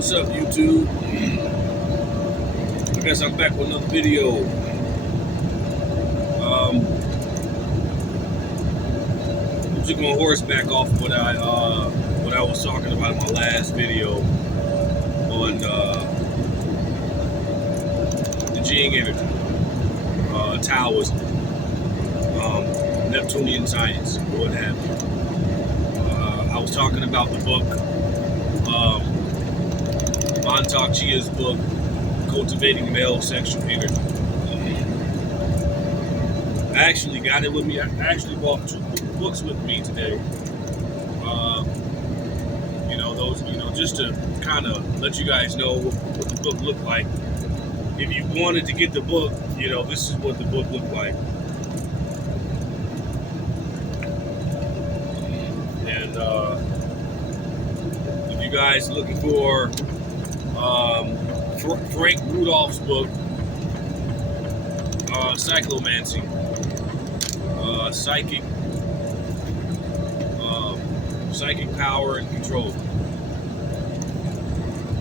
What's up, YouTube? I guess I'm back with another video. I'm just gonna horseback off what I was talking about in my last video on the Jing energy, Taoism, Neptunian science, what have you. I was talking about the book, Montauk Chia's book, Cultivating Male Sexual Energy. I actually got it with me. I actually bought 2 books with me today. Just to kind of let you guys know what the book looked like. If you wanted to get the book, this is what the book looked like. And if you guys are looking for Frank Rudolph's book, Cyclomancy, psychic power and control.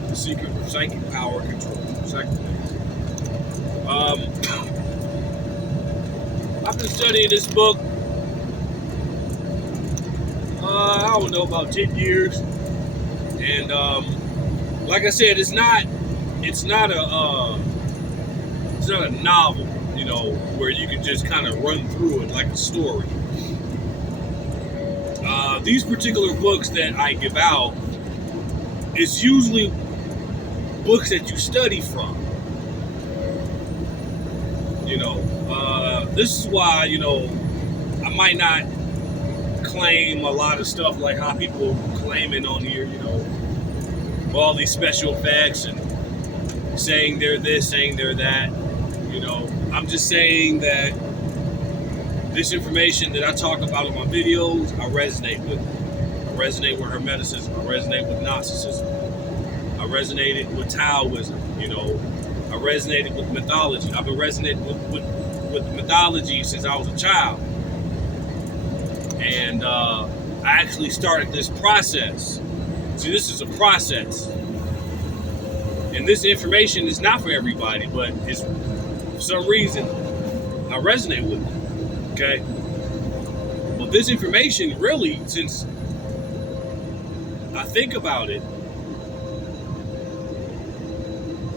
The secret of psychic power and control. Cyclomancy. I've been studying this book, I don't know, about 10 years. And like I said, it's not a novel, where you can just kind of run through it like a story. These particular books that I give out is usually books that you study from. This is why, I might not claim a lot of stuff like how people claim it on here, all these special facts and saying they're this, saying they're that. I'm just saying that this information that I talk about in my videos, I resonate with. I resonate with Hermeticism. I resonate with Gnosticism. I resonated with Taoism. I resonated with mythology. I've been resonating with mythology since I was a child. And I actually started this process. See, this is a process. And this information is not for everybody, but it's, for some reason, I resonate with it. Okay? Well, this information really, since I think about it,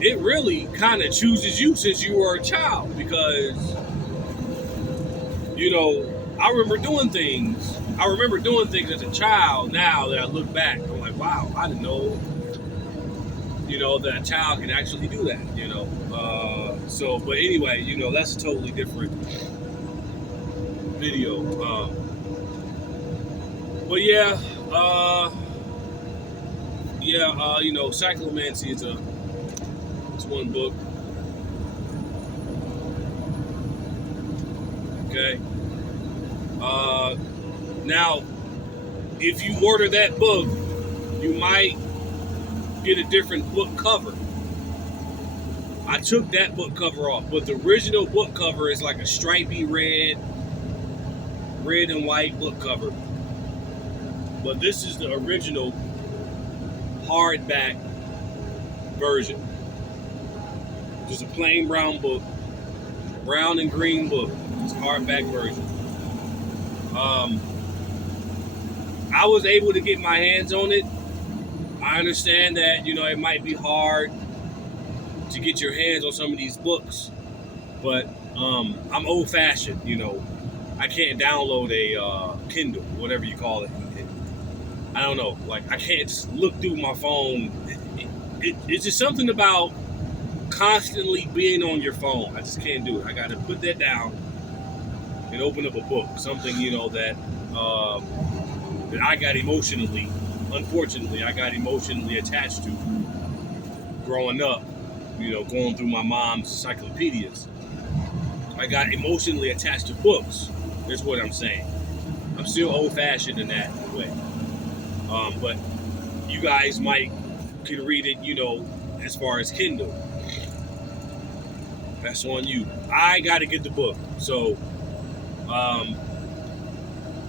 it really kind of chooses you since you were a child, because, I remember doing things as a child. Now that I look back, I'm like, wow, I didn't know, that a child can actually do that, but anyway, that's a totally different video. Cyclomancy is one book. Okay. Now, if you order that book, you might get a different book cover. I took that book cover off, but the original book cover is like a stripy red and white book cover. But this is the original hardback version. Just a plain brown book, brown and green book. It's a hardback version. I was able to get my hands on it. I understand that, it might be hard to get your hands on some of these books, but I'm old-fashioned, I can't download a Kindle, whatever you call it. I don't know, like, I can't just look through my phone. It's just something about constantly being on your phone. I just can't do it. I got to put that down and open up a book, something, that I got unfortunately, I got emotionally attached to growing up, going through my mom's encyclopedias. I got emotionally attached to books. That's what I'm saying. I'm still old-fashioned in that way. But you guys can read it, as far as Kindle. That's on you. I got to get the book. So,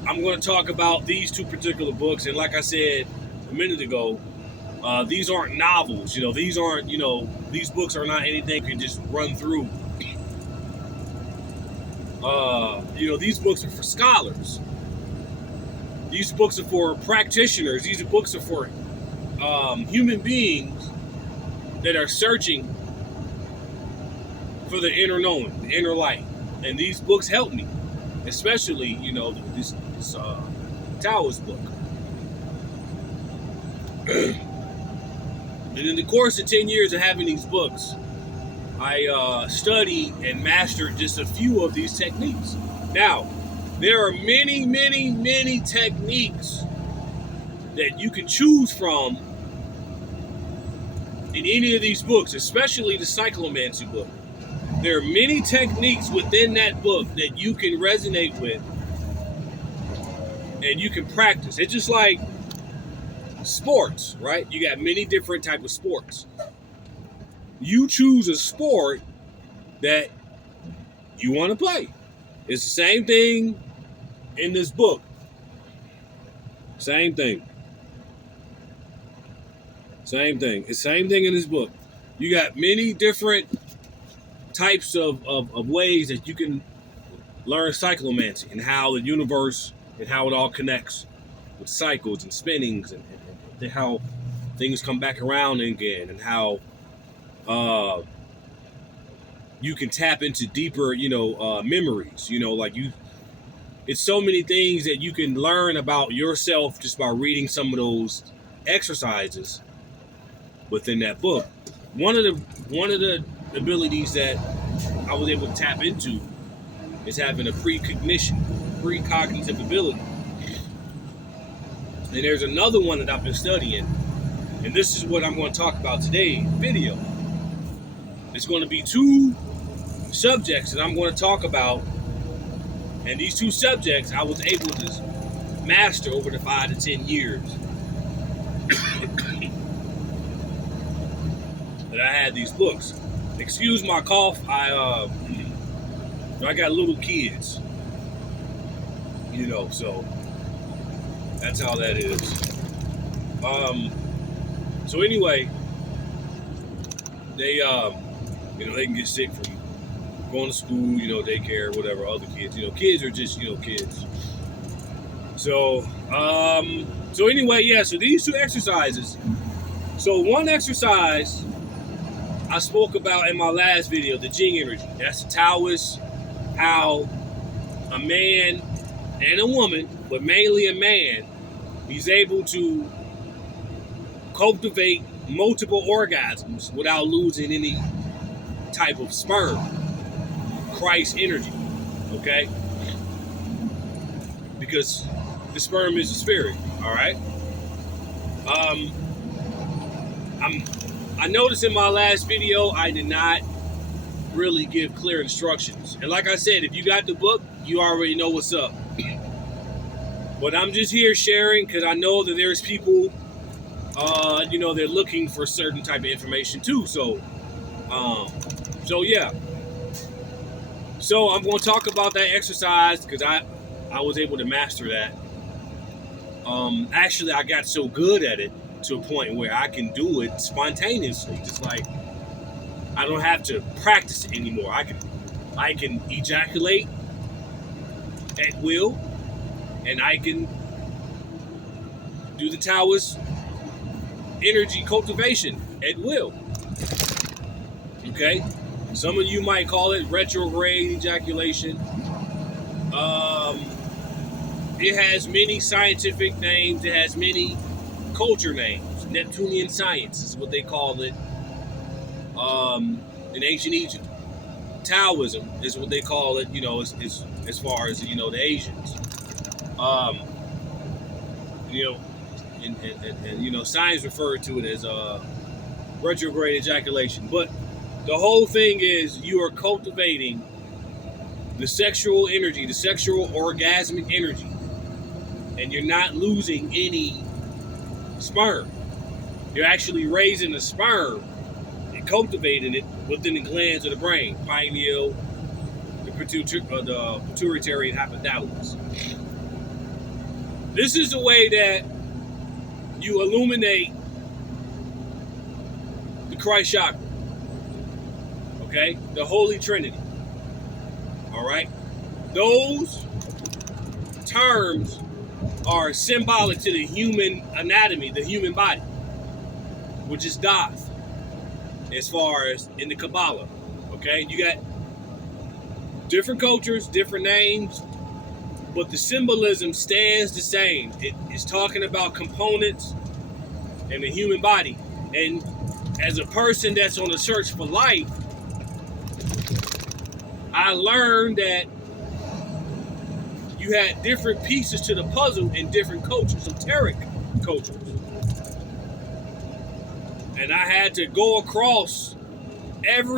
I'm going to talk about these 2 particular books. And like I said a minute ago, These aren't novels. These aren't. These books are not anything you can just run through. These books are for scholars. These books are for practitioners. These books are for human beings that are searching for the inner knowing, the inner light. And these books help me, especially, this Taoist book. And in the course of 10 years of having these books, I studied and mastered just a few of these techniques. Now, there are many, many, many techniques that you can choose from in any of these books, especially the Cyclomancy book. There are many techniques within that book that you can resonate with and you can practice. It's just like sports, right? You got many different types of sports. You choose a sport that you want to play. It's the same thing in this book. Same thing. Same thing. It's the same thing in this book. You got many different types of ways that you can learn cyclomancy and how the universe and how it all connects with cycles and spinnings and how things come back around again, and how you can tap into deeper, memories. It's so many things that you can learn about yourself just by reading some of those exercises within that book. One of the abilities that I was able to tap into is having a precognitive ability. And there's another one that I've been studying, and this is what I'm going to talk about today in the video. It's going to be two subjects that I'm going to talk about, and these two subjects I was able to master over the 5 to 10 years that I had these books. Excuse my cough. I got little kids, so that's how that is. So anyway, they they can get sick from going to school, daycare, whatever, other kids. Kids are just, kids. So anyway, yeah, so these two exercises. So one exercise I spoke about in my last video, the Jing energy. That's the Taoist, how a man and a woman, but mainly a man, he's able to cultivate multiple orgasms without losing any type of sperm. Christ energy, okay? Because the sperm is a spirit, all right? I noticed in my last video, I did not really give clear instructions. And like I said, if you got the book, you already know what's up. But I'm just here sharing because I know that there's people, they're looking for certain type of information too. So yeah. So I'm going to talk about that exercise because I was able to master that. Actually, I got so good at it to a point where I can do it spontaneously. Just like I don't have to practice it anymore. I can ejaculate at will, and I can do the Taoist energy cultivation at will. Okay? Some of you might call it retrograde ejaculation. It has many scientific names. It has many culture names. Neptunian science is what they call it in ancient Egypt. Taoism is what they call it, as far as, the Asians. And science referred to it as retrograde ejaculation. But the whole thing is you are cultivating the sexual energy, the sexual orgasmic energy, and you're not losing any sperm. You're actually raising the sperm and cultivating it within the glands of the brain, pineal, the pituitary and hypothalamus. This is the way that you illuminate the Christ chakra. Okay? The Holy Trinity. All right? Those terms are symbolic to the human anatomy, the human body, which is Doth, as far as in the Kabbalah. Okay? You got different cultures, different names, but the symbolism stands the same. It is talking about components in the human body. And as a person that's on a search for life, I learned that you had different pieces to the puzzle in different cultures, esoteric cultures. And I had to go across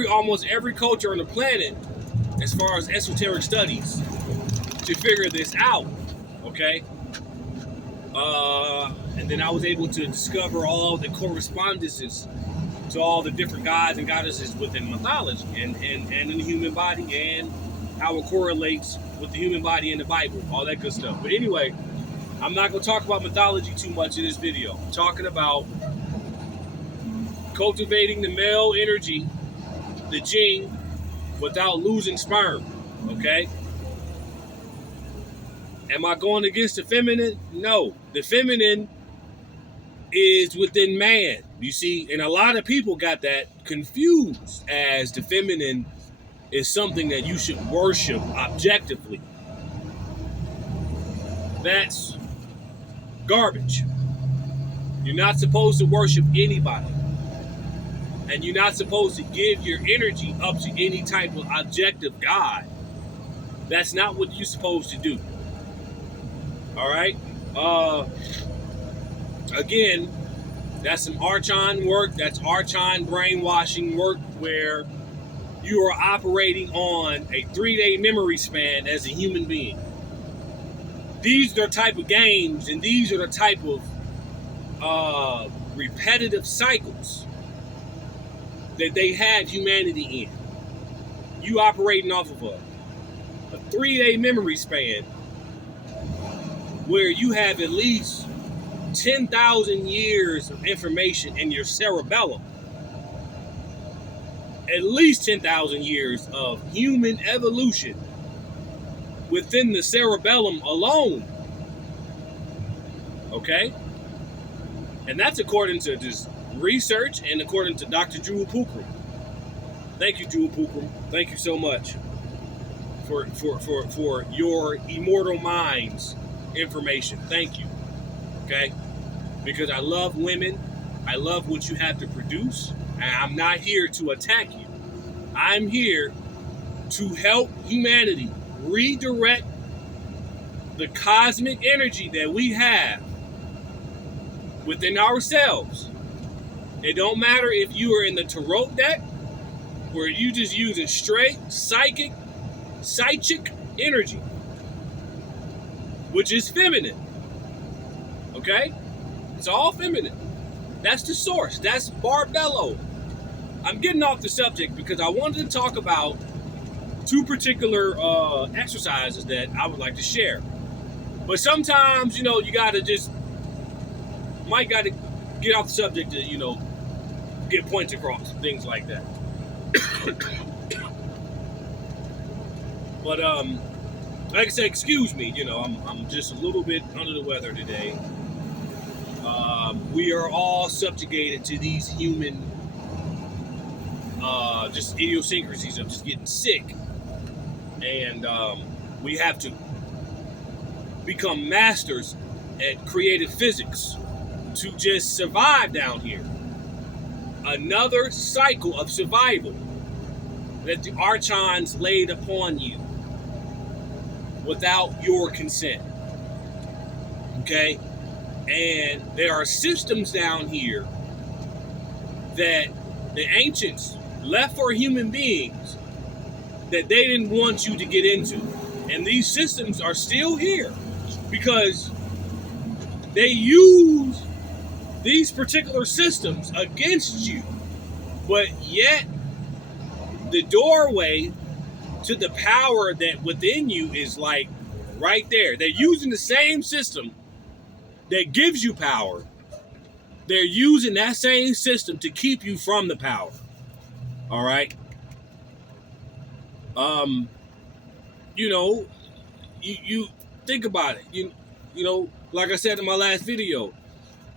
almost every culture on the planet as far as esoteric studies to figure this out, okay? And then I was able to discover all the correspondences to all the different gods and goddesses within mythology and in the human body, and how it correlates with the human body in the Bible, all that good stuff. But anyway, I'm not going to talk about mythology too much in this video. I'm talking about cultivating the male energy, the gene, without losing sperm, okay? Am I going against the feminine? No. The feminine is within man, you see, and a lot of people got that confused as the feminine is something that you should worship objectively. That's garbage. You're not supposed to worship anybody, and you're not supposed to give your energy up to any type of objective God. That's not what you're supposed to do. All right? Again, that's some Archon work. That's Archon brainwashing work, where you are operating on a 3-day memory span as a human being. These are the type of games, and these are the type of repetitive cycles that they had humanity in. You operating off of a 3-day memory span where you have at least 10,000 years of information in your cerebellum. At least 10,000 years of human evolution within the cerebellum alone. Okay? And that's according to this research and according to Dr. Jewel Pookrum. Thank you, Jewel Pookrum. Thank you so much for your immortal minds information. Thank you. Okay? Because I love women. I love what you have to produce. And I'm not here to attack you. I'm here to help humanity redirect the cosmic energy that we have within ourselves. It don't matter if you are in the tarot deck, where you just using straight psychic energy, which is feminine. Okay? It's all feminine. That's the source. That's Barbello. I'm getting off the subject because I wanted to talk about two particular exercises that I would like to share. But sometimes, you gotta might gotta get off the subject to, get points across, things like that. But like I said, excuse me, I'm just a little bit under the weather today. We are all subjugated to these human just idiosyncrasies of just getting sick. And we have to become masters at creative physics to just survive down here. Another cycle of survival that the Archons laid upon you without your consent. Okay? And there are systems down here that the ancients left for human beings that they didn't want you to get into. And these systems are still here because they use these particular systems against you. But yet, the doorway to the power that within you is like right there. They're using the same system that gives you power They're using that same system to keep you from the power. All right. You know, you think about it. You know, like I said in my last video,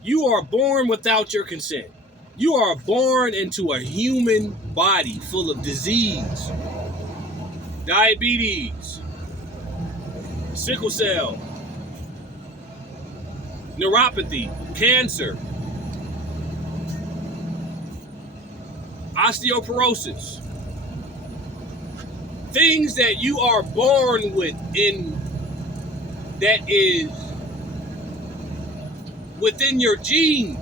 you are born without your consent. You are born into a human body full of disease, diabetes, sickle cell, neuropathy, cancer, osteoporosis. Things that you are born with that is within your genes.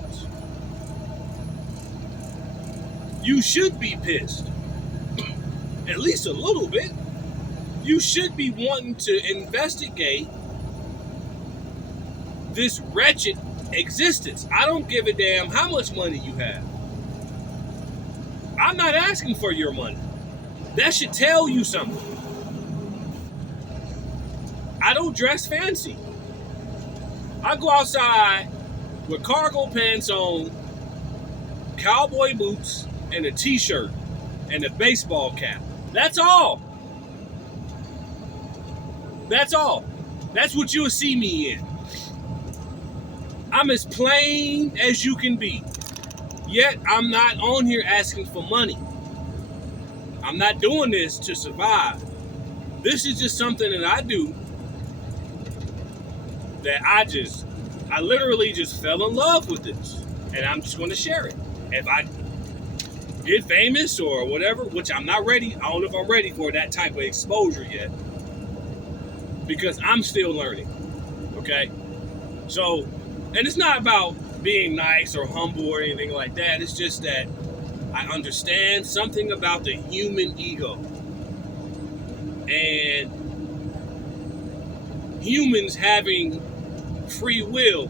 You should be pissed. At least a little bit. You should be wanting to investigate this wretched existence. I don't give a damn how much money you have. I'm not asking for your money. That should tell you something. I don't dress fancy. I go outside with cargo pants on, cowboy boots, and a t-shirt, and a baseball cap. That's all. That's all. That's what you'll see me in. I'm as plain as you can be. Yet, I'm not on here asking for money. I'm not doing this to survive. This is just something that I do that I literally just fell in love with this. And I'm just going to share it. If I get famous or whatever, which I'm not ready, I don't know if I'm ready for that type of exposure yet. Because I'm still learning. Okay? So, and it's not about being nice or humble or anything like that. It's just that I understand something about the human ego. And humans having free will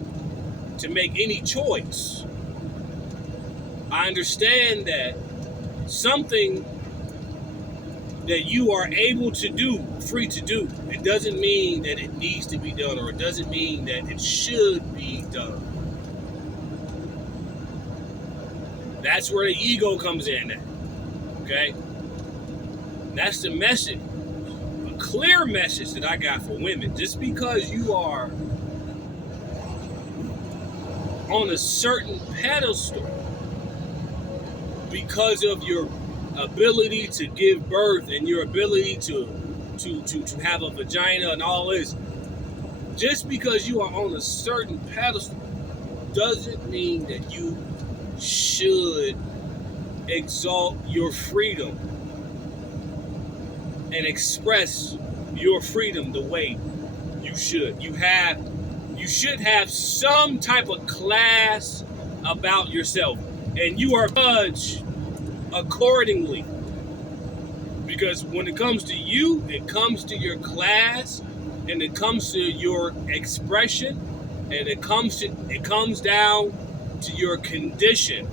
to make any choice. I understand that something that you are able to do, free to do, it doesn't mean that it needs to be done, or it doesn't mean that it should be done. That's where the ego comes in at. Okay? That's the message. A clear message that I got for women. Just because you are on a certain pedestal because of your ability to give birth and your ability to have a vagina and all this, just because you are on a certain pedestal doesn't mean that you should exalt your freedom and express your freedom the way you should. You should have some type of class about yourself, and you are judged accordingly. Because when it comes to you, it comes to your class, and it comes to your expression, and it comes down to your condition.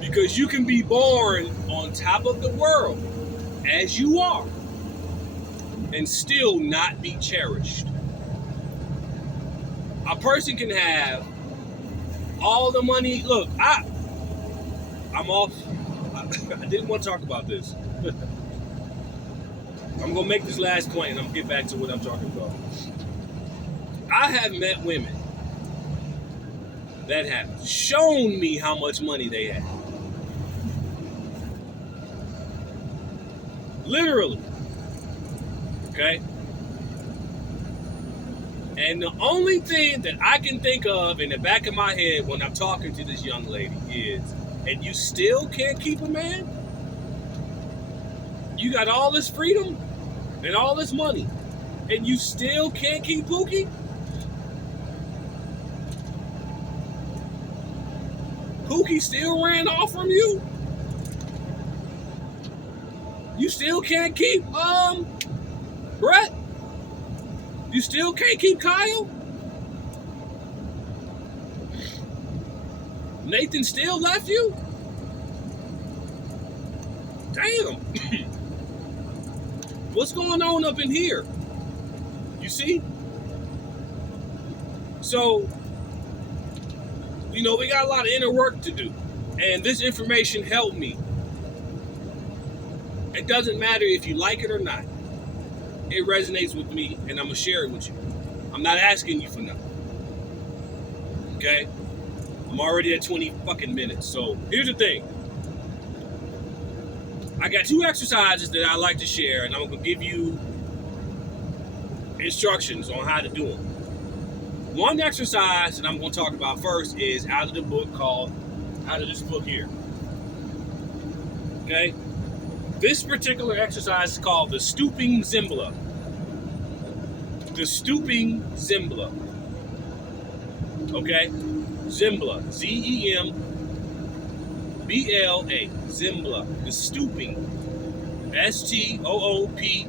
Because you can be born on top of the world as you are and still not be cherished. A person can have all the money. Look, I'm off. I didn't want to talk about this. I'm going to make this last point and I'm going to get back to what I'm talking about. I have met women that have shown me how much money they have. Literally. Okay? And the only thing that I can think of in the back of my head when I'm talking to this young lady is, and you still can't keep a man? You got all this freedom and all this money, and you still can't keep Pookie? Pookie still ran off from you? You still can't keep Brett? You still can't keep Kyle? Nathan still left you? Damn. What's going on up in here? You see? So, we got a lot of inner work to do. And this information helped me. It doesn't matter if you like it or not. It resonates with me, and I'm going to share it with you. I'm not asking you for nothing. Okay? I'm already at 20 fucking minutes. So, here's the thing. I got 2 exercises that I like to share, and I'm going to give you instructions on how to do them. One exercise that I'm going to talk about first is out of the book out of this book here. Okay? This particular exercise is called the stooping ZEMBLA. The stooping ZEMBLA. Okay? ZEMBLA. ZEMBLA. ZEMBLA. The stooping. STOOPING.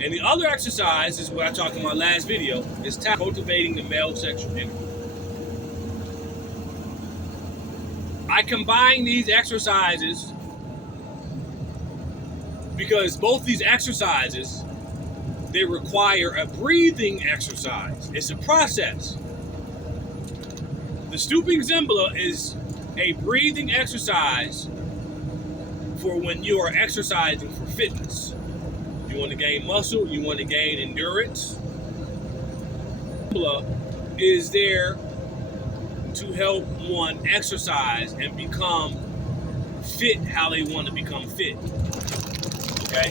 And the other exercise is what I talked in my last video, is cultivating the male sexual energy. I combine these exercises because both these exercises, they require a breathing exercise. It's a process. The stooping ZEMBLA is a breathing exercise for when you are exercising for fitness. You want to gain muscle, you want to gain endurance. ZEMBLA is there to help one exercise and become fit how they want to become fit. Okay?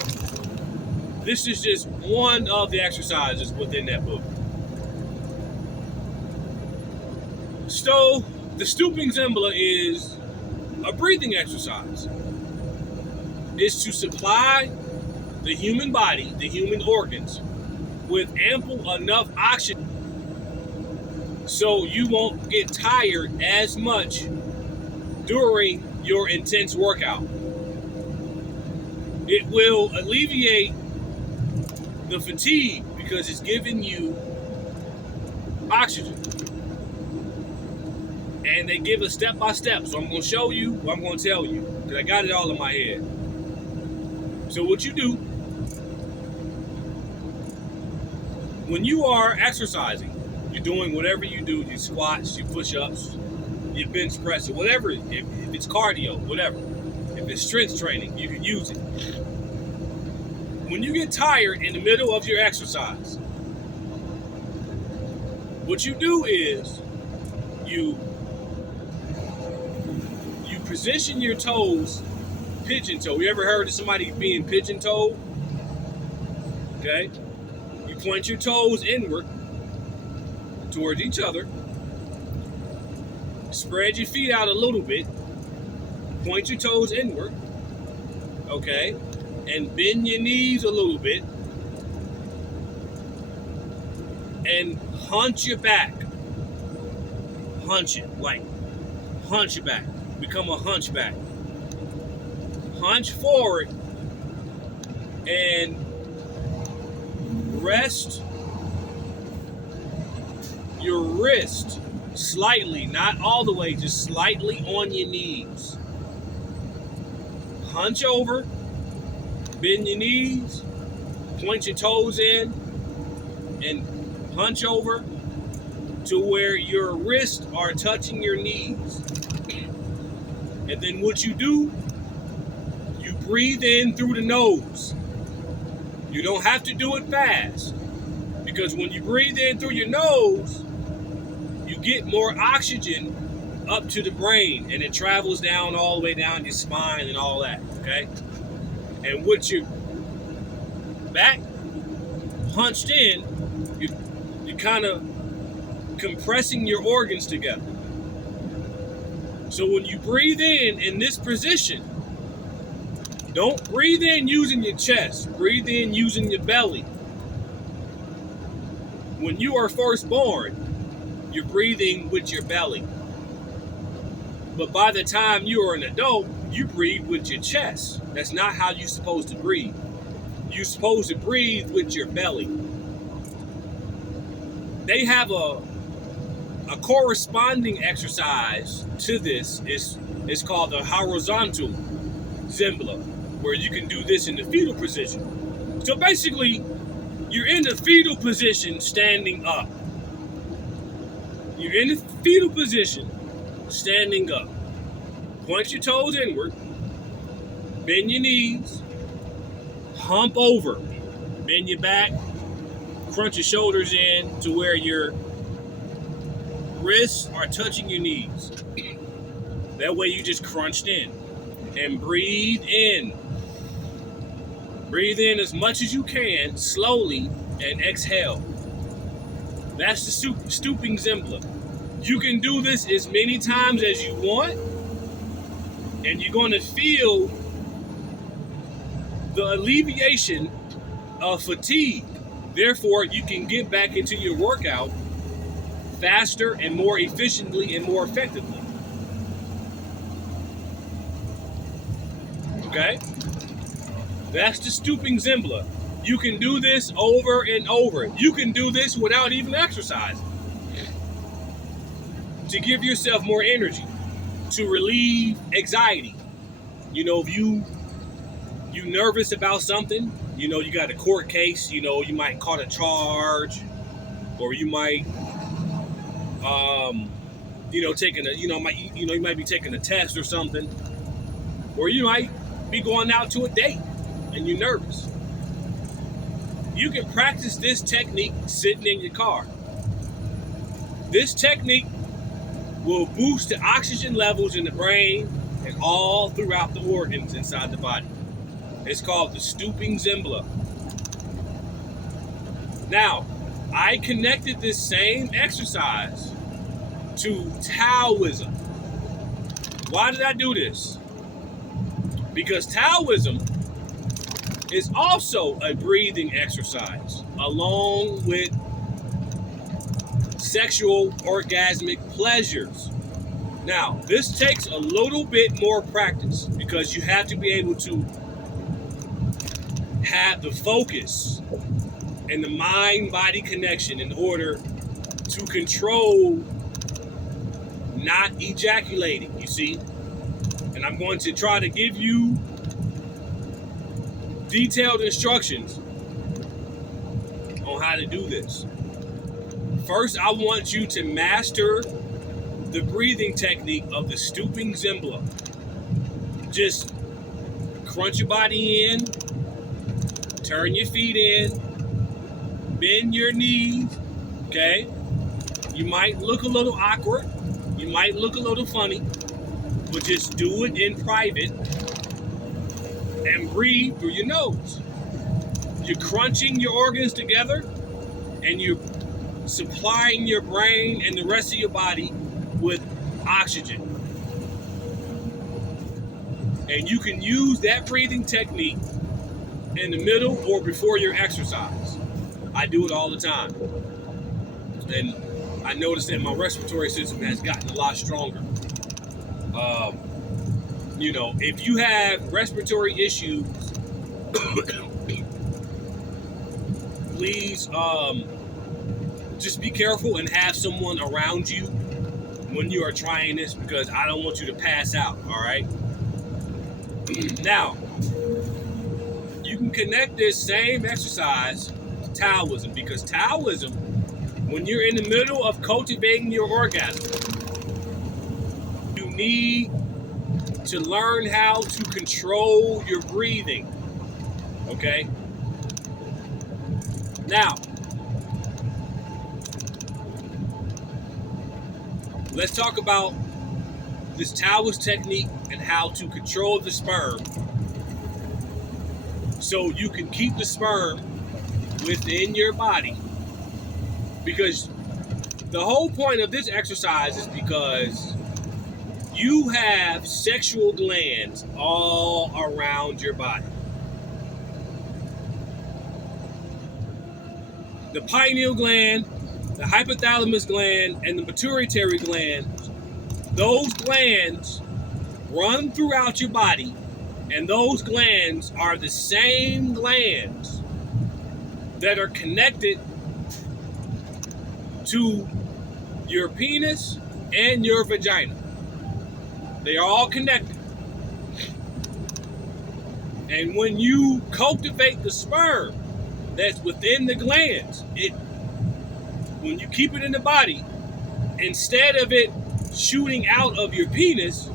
This is just one of the exercises within that book. So, the stooping ZEMBLA is a breathing exercise. It's to supply the human body, the human organs, with ample enough oxygen so you won't get tired as much during your intense workout. It will alleviate the fatigue because it's giving you oxygen. And they give us step by step. So I'm going to show you, I'm going to tell you, because I got it all in my head. So what you do, when you are exercising, you're doing whatever you do, you squats, you push-ups, you bench press, or whatever, if it's cardio, whatever. If it's strength training, you can use it. When you get tired in the middle of your exercise, what you do is you position your toes pigeon toe. You ever heard of somebody being pigeon toed? Okay. You point your toes inward towards each other. Spread your feet out a little bit. Point your toes inward. Okay. And bend your knees a little bit. And hunch your back. Hunch it. Like, hunch your back. Become a hunchback. Hunch forward and rest your wrist slightly, not all the way, just slightly on your knees. Hunch over, bend your knees, point your toes in, and hunch over to where your wrists are touching your knees. And then what you do, you breathe in through the nose. You don't have to do it fast, because when you breathe in through your nose, you get more oxygen up to the brain, and it travels down all the way down your spine and all that, okay? And with your back hunched in, you're kind of compressing your organs together. So when you breathe in this position, don't breathe in using your chest. Breathe in using your belly. When you are first born, you're breathing with your belly. But by the time you are an adult, you breathe with your chest. That's not how you're supposed to breathe. You're supposed to breathe with your belly. They have a corresponding exercise to this. It's called the horizontal ZEMBLA, where you can do this in the fetal position. So basically, You're in the fetal position standing up. You're in the fetal position standing up. Point your toes inward. Bend your knees. Hump over. Bend your back. Crunch your shoulders in to where your wrists are touching your knees. That way you just crunched in. And breathe in. Breathe in as much as you can, slowly, and exhale. That's the stooping ZEMBLA. You can do this as many times as you want, and you're going to feel the alleviation of fatigue. Therefore, you can get back into your workout faster and more efficiently and more effectively. Okay? That's the stooping ZEMBLA. You can do this over and over. You can do this without even exercising. To give yourself more energy, to relieve anxiety. You know, if you nervous about something, you know, you got a court case, you know, you might caught a charge, or you might, you know, you might be taking a test or something, or you might be going out to a date and you're nervous. You can practice this technique sitting in your car. This technique will boost the oxygen levels in the brain and all throughout the organs inside the body. It's called the stooping ZEMBLA. Now, I connected this same exercise to Taoism. Why did I do this? Because Taoism is also a breathing exercise, along with sexual orgasmic pleasures. Now, this takes a little bit more practice because you have to be able to have the focus and the mind-body connection in order to control not ejaculating, you see? And I'm going to try to give you detailed instructions on how to do this. First, I want you to master the breathing technique of the stooping ZEMBLA. Just crunch your body in, turn your feet in, bend your knees, okay? You might look a little awkward, you might look a little funny, but just do it in private and breathe through your nose. You're crunching your organs together and you're supplying your brain and the rest of your body with oxygen. And you can use that breathing technique in the middle or before your exercise. I do it all the time. And I noticed that my respiratory system has gotten a lot stronger. You know, if you have respiratory issues, please just be careful and have someone around you when you are trying this, because I don't want you to pass out, all right? Now, you can connect this same exercise to Taoism, because Taoism, when you're in the middle of cultivating your orgasm, you need to learn how to control your breathing, okay? Now, let's talk about this Taoist technique and how to control the sperm so you can keep the sperm within your body. Because the whole point of this exercise is because you have sexual glands all around your body. The pineal gland, the hypothalamus gland, and the pituitary gland, those glands run throughout your body, and those glands are the same glands that are connected to your penis and your vagina. They are all connected. And when you cultivate the sperm, that's within the glands. When you keep it in the body, instead of it shooting out of your penis,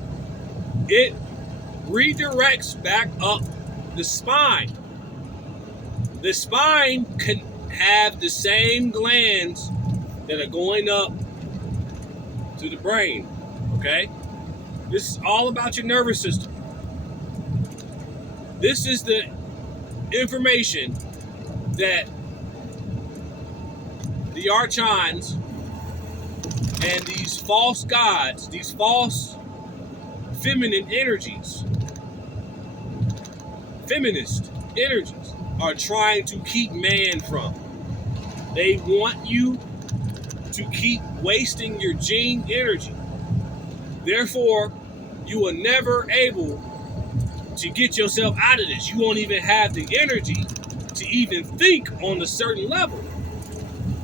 it redirects back up the spine. The spine can have the same glands that are going up to the brain, okay? This is all about your nervous system. This is the information that the archons and these false gods, these false feminine energies, feminist energies, are trying to keep man from. They want you to keep wasting your gene energy. Therefore, you are never able to get yourself out of this. You won't even have the energy to even think on a certain level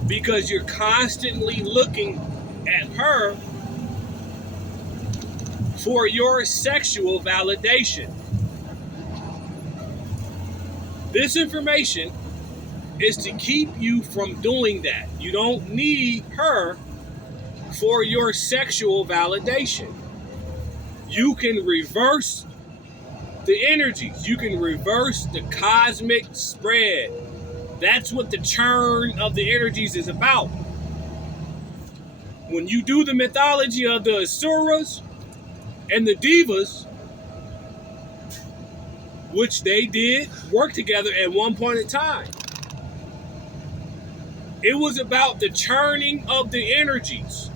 because you're constantly looking at her for your sexual validation. This information is to keep you from doing that. You don't need her for your sexual validation. You can reverse the energies. You can reverse the cosmic spread. That's what the churn of the energies is about. When you do the mythology of the Asuras and the Devas, which they did work together at one point in time, it was about the churning of the energies.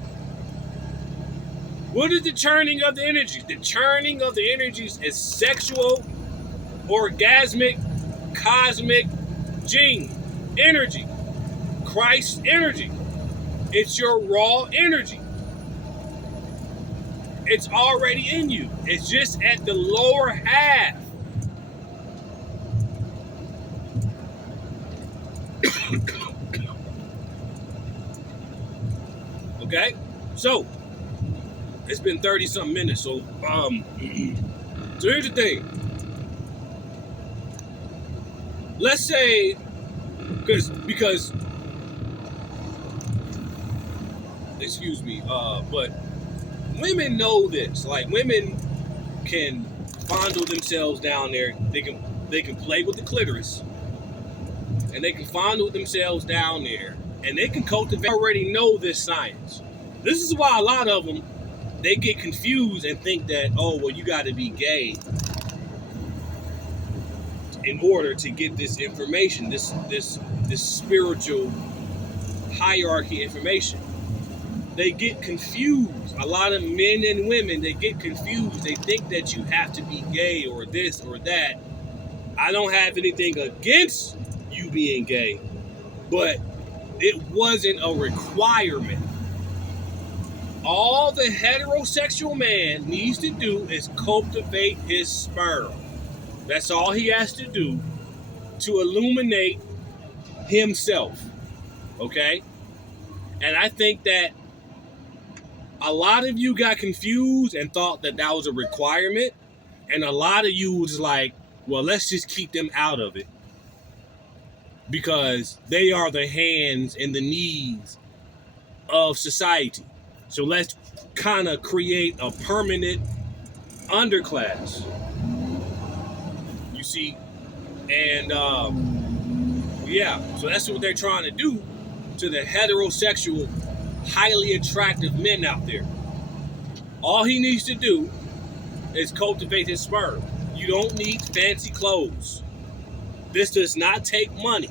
What is the churning of the energies? The churning of the energies is sexual, orgasmic, cosmic gene energy, Christ energy. It's your raw energy. It's already in you. It's just at the lower half. Okay? So, it's been 30-something minutes. So here's the thing. Let's say, because excuse me, but women know this. Like, women can fondle themselves down there. They can play with the clitoris, and they can fondle themselves down there, and they can cultivate. They already know this science. This is why a lot of them, they get confused and think that, oh, well, you got to be gay in order to get this information, this spiritual hierarchy information. They get confused. A lot of men and women, they get confused. They think that you have to be gay or this or that. I don't have anything against you being gay, but it wasn't a requirement. All the heterosexual man needs to do is cultivate his sperm. That's all he has to do to illuminate himself. Okay? And I think that a lot of you got confused and thought that that was a requirement. And a lot of you was like, well, let's just keep them out of it, because they are the hands and the knees of society. So let's kind of create a permanent underclass. You see? And yeah, so that's what they're trying to do to the heterosexual, highly attractive men out there. All he needs to do is cultivate his sperm. You don't need fancy clothes. This does not take money.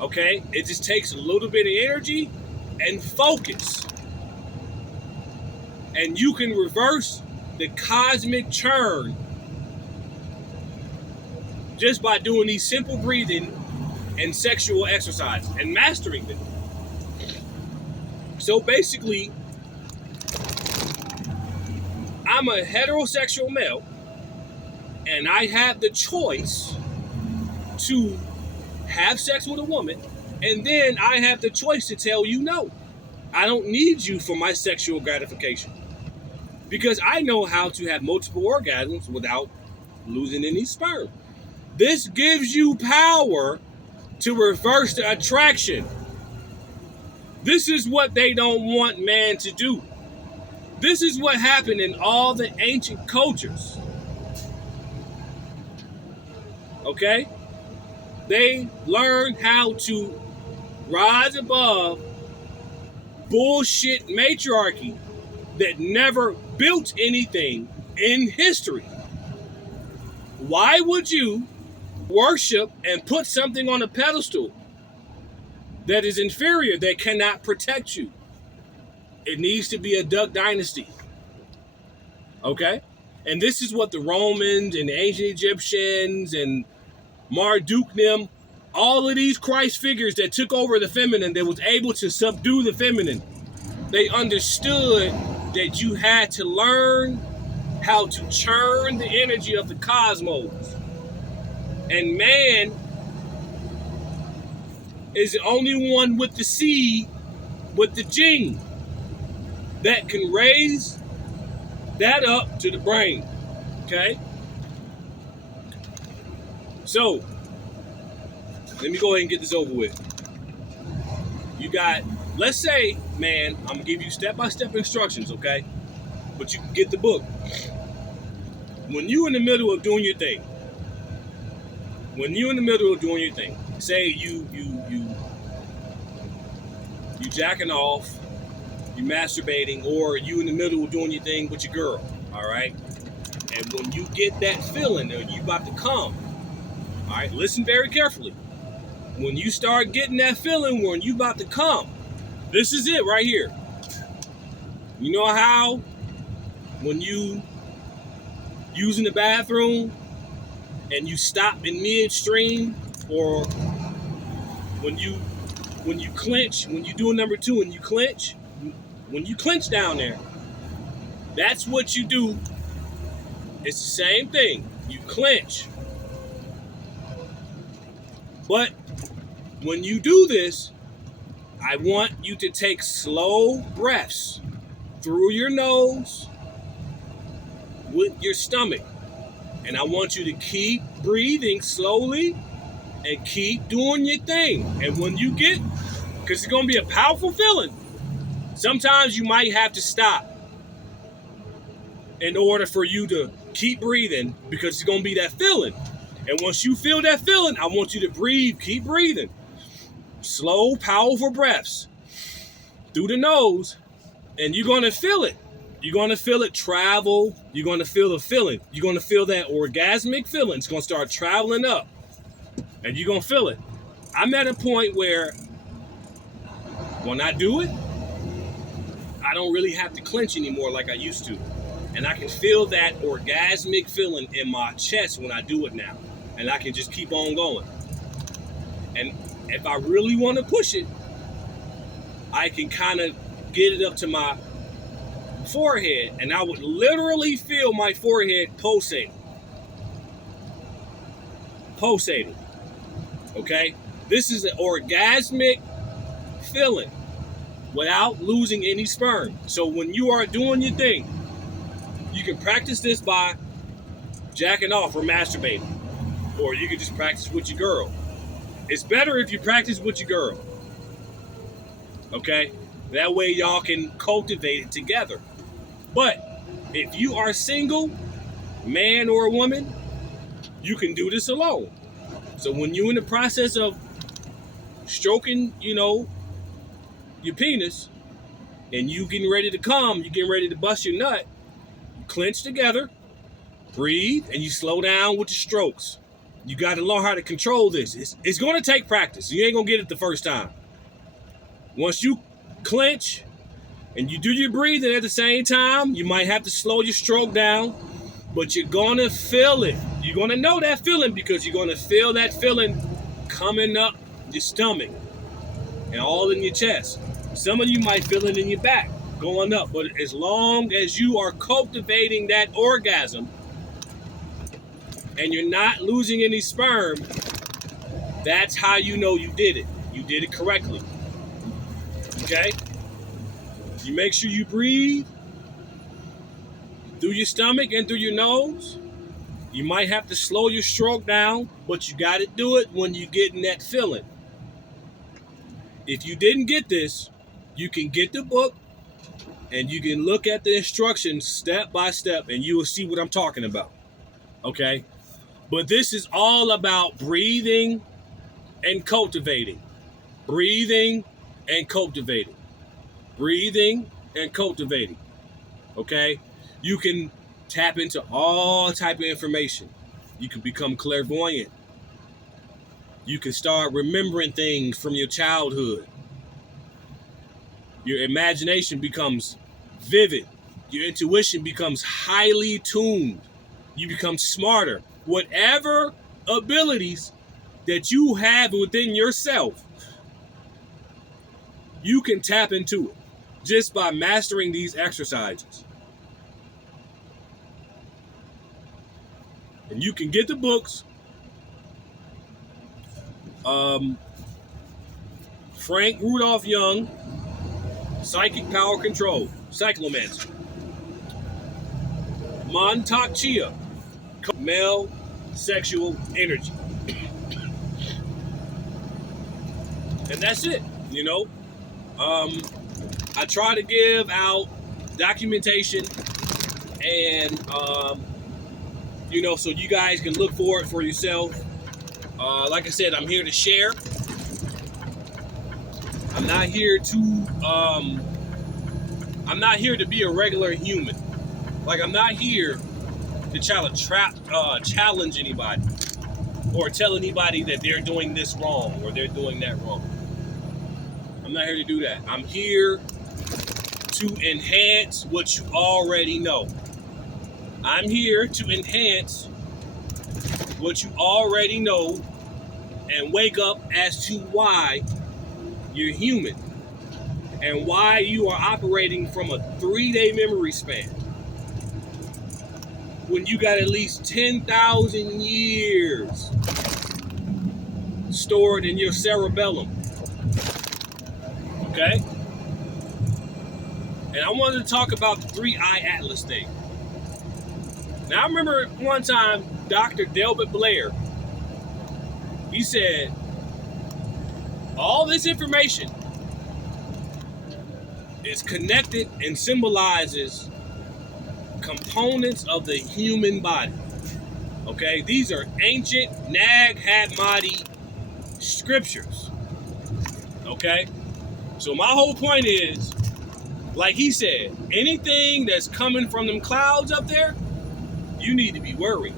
Okay? It just takes a little bit of energy and focus. And you can reverse the cosmic churn just by doing these simple breathing and sexual exercise and mastering them. So basically, I'm a heterosexual male, and I have the choice to have sex with a woman, and then I have the choice to tell you no. I don't need you for my sexual gratification, because I know how to have multiple orgasms without losing any sperm. This gives you power to reverse the attraction. This is what they don't want man to do. This is what happened in all the ancient cultures. Okay? They learned how to rise above bullshit matriarchy that never built anything in history. Why would you worship and put something on a pedestal that is inferior, that cannot protect you? It needs to be a duck dynasty. Okay? And this is what the Romans and the ancient Egyptians and Marduk them, all of these Christ figures that took over the feminine, that was able to subdue the feminine, they understood that you had to learn how to churn the energy of the cosmos. And man is the only one with the seed, with the gene, that can raise that up to the brain. Okay? So, let me go ahead and get this over with. You got, let's say, man, I'm going to give you step-by-step instructions, okay? But you can get the book. When you're in the middle of doing your thing, say you jacking off, you masturbating, or you in the middle of doing your thing with your girl, all right? And when you get that feeling, or you about to come, all right, listen very carefully. When you start getting that feeling when you about to come, this is it right here. You know how when you using the bathroom and you stop in midstream, or when you clench, when you do number 2 and you clench, when you clench down there, that's what you do. It's the same thing. You clench. But when you do this, I want you to take slow breaths through your nose with your stomach. And I want you to keep breathing slowly and keep doing your thing. And when you get, because it's going to be a powerful feeling, sometimes you might have to stop in order for you to keep breathing, because it's going to be that feeling. And once you feel that feeling, I want you to breathe, keep breathing. Slow, powerful breaths through the nose, and you're going to feel it. You're going to feel it travel. You're going to feel the feeling. You're going to feel that orgasmic feeling. It's going to start traveling up, and you're going to feel it. I'm at a point where when I do it, I don't really have to clench anymore like I used to. And I can feel that orgasmic feeling in my chest when I do it now. And I can just keep on going. And if I really want to push it, I can kind of get it up to my forehead, and I would literally feel my forehead pulsating. Okay? This is an orgasmic feeling without losing any sperm. So when you are doing your thing, you can practice this by jacking off or masturbating, or you can just practice with your girl. It's better if you practice with your girl. Okay? That way y'all can cultivate it together. But if you are single, man or woman, you can do this alone. So when you're in the process of stroking, your penis, and you getting ready to come, you getting ready to bust your nut, you clench together, breathe, and you slow down with the strokes. You got to learn how to control this. It's going to take practice. You ain't going to get it the first time. Once you clench and you do your breathing at the same time, you might have to slow your stroke down, but you're going to feel it. You're going to know that feeling, because you're going to feel that feeling coming up your stomach and all in your chest. Some of you might feel it in your back going up, but as long as you are cultivating that orgasm and you're not losing any sperm, that's how you know you did it. You did it correctly. Okay? You make sure you breathe through your stomach and through your nose. You might have to slow your stroke down But you got to do it when you're getting that feeling. If you didn't get this, you can get the book and you can look at the instructions step by step and you will see what I'm talking about. Okay? But this is all about breathing and cultivating. Breathing and cultivating. Breathing and cultivating. Okay? You can tap into all type of information. You can become clairvoyant. You can start remembering things from your childhood. Your imagination becomes vivid. Your intuition becomes highly tuned. You become smarter. Whatever abilities that you have within yourself, you can tap into it just by mastering these exercises. And you can get the books. Frank Rudolph Young, Psychic Power Control, Cyclomancy. Montauk Chia, Male Sexual Energy. And that's it, you know. I try to give out documentation and, you know, so you guys can look for it for yourself. Like I said, I'm here to share. I'm not here to be a regular human. Like, I'm not here to challenge anybody or tell anybody that they're doing this wrong or they're doing that wrong. I'm not here to do that. I'm here to enhance what you already know. I'm here to enhance what you already know and wake up as to why you're human and why you are operating from a 3-day memory span when you got at least 10,000 years stored in your cerebellum. Okay? And I wanted to talk about the 3-eye atlas thing. Now, I remember one time Dr. Delbert Blair, he said, all this information is connected and symbolizes components of the human body. Okay? These are ancient Nag Hammadi scriptures. Okay? So my whole point is, like he said, anything that's coming from them clouds up there, you need to be worried.